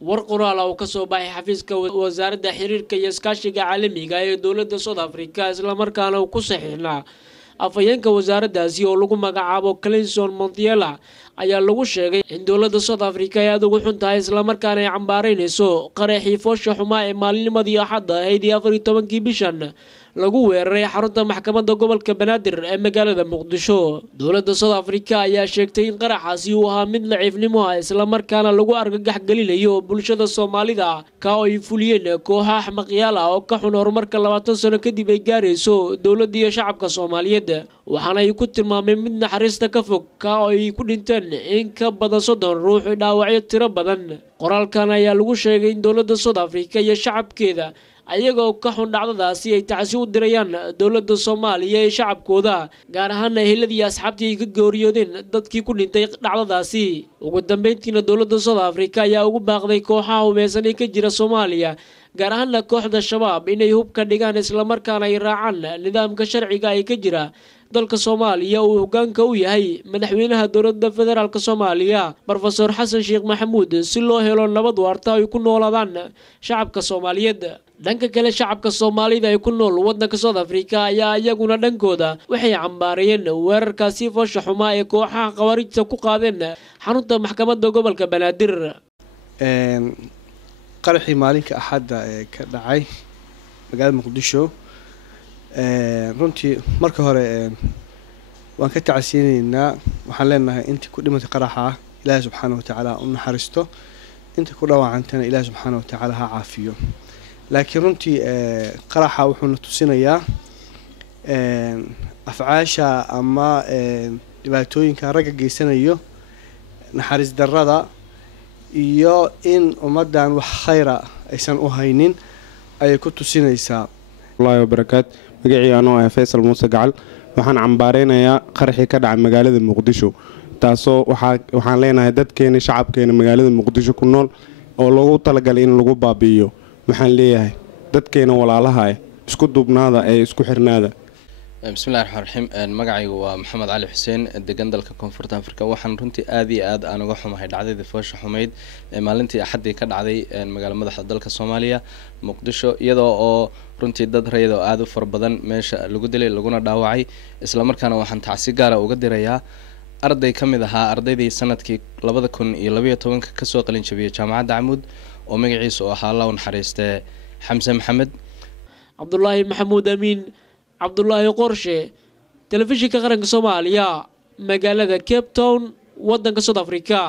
ورقرال أو كسوباي حفيز كوزارة حريرك يسكاشيغا عالمي غاية دولة سود أفريقيا إسلام مركانا وكسحينا afayeenka wasaaraddaasi oo lagu magacaabo Clinton Montiela ayaa lagu sheegay in dowladda South Africa ay aad ugu xun tahay isla markaana ay cambaaraynayso qaraxii foosha xumaa ee maalinnimadii Axadda ahayd 14 bishan lagu weeraray xarunta maxkamadda gobolka Banaadir ee magaalada Muqdisho. Dowladda South Africa ayaa sheegtay in qaraxaasi uu ahaa mid laciifnimo ah isla markaana lagu argagax gelinayo bulshada Soomaalida ka oo ay fuliyeen kooxaha xamaqiyaal ah oo ka xun horumarka 20 sano kadib ay gaarayso dowladda iyo shacabka Soomaaliyeed. waxaana ay ku tilmaameen mid naxariista ka fog ka oo ay ku dhinteen in ka badan 30 ruux dhaawacyo tiro badan. qoraalkan ayaa lagu sheegay in dowladda South Africa iyo shacabkeeda ayagoo ka xun dhacdadaasi ay tacsi u dirayaan dowladda Soomaaliya ee shacabkooda gaar ahaan eheladii asxaabtii ay ka geeriyoodeen dadkii ku dhintay dhacdadaasi. ugu dambeyntiina dowladda South Africa ayaa ugu baaqday kooxaha hubeysan ee ka jira Soomaaliya gaar ahaan kooxda shabaab inay hub ka dhigaan isla markaana ay raacaan nidaamka sharciga ay ka jira dalka Soomaaliya uu hoggaanka u yahay madaxweynaha dowladda federaalka Soomaaliya Professor Xasan Sheekh Maxamuud si loo helo nabad waarta ay ku noolaadaan shacabka Soomaaliyeed. dhanka kale shacabka Soomaalida ay ku nool waddanka South Africa ayaa iyaguna dhankooda waxay cambaarayeen weerarkaasi foosha xumaa ee kooxaha qawaariijta ku qaadeen xarunta maxkamadda gobolka Banaadir. qaraxii maalinka Axadda ee ka dhacay magaalada Muqdisho runtii marka hore waan ka tacsiinaynaa waxaan leenahay intii ku dhimatay qaraxa Ilaahay subxaanahu wa ta'ala u naxariisto intii ku dhaawacantana Ilaahay subxaanahu wa ta'ala ha caafiyo. laakiin runtii qaraxa wuxuu na tusinayaa afcaasha ama dhibaatooyinka ragga geysanayo naxariis darrada iyo in ummadan wax khayra aysan u haynin ay ku tusinaysaa. Wallaahi wa barakaat magacii anoo ah Faysal Muuse Gacal waxaan cambaareynayaa qaraxii ka dhacay magaalada Muqdisho taasoo waxaan leenahay dadkeena shacabkeena magaalada Muqdisho ku nool oo loogu talagalay in lagu baabi'iyo waxaan leeyahay dadkeena walaalaha isku duubnaada ee isku xirnaada. بسم الله الرحمن الرحيم magacaygu waa Maxamed Cali Xuseen degan dalka Koonfurta Afrika waxaan runtii aad iyo aad aan uga xumahay dhacdada foosha xumeyd ee maalintii Axadii ka dhacday magaalada madaxda dalka Soomaaliya Muqdisho iyadoo oo runtii dad rayid oo aad u far badan meesha lagu dilay laguna dhaawacay isla markaana waxaan tacsi gaar ah uga dirayaa arday kamid ahaa ardaydii sanadkii 2012 ka soo qalin jabiyay jaamacadda Amuud oo magaciisu ahaa Allah u naxariistay Xamse Maxamed Cabdullaahi Maxamuud Amiin Cabdullaahi Qorshe telefishinka qaranka Soomaaliya magaalada Cape Town waddanka South Africa.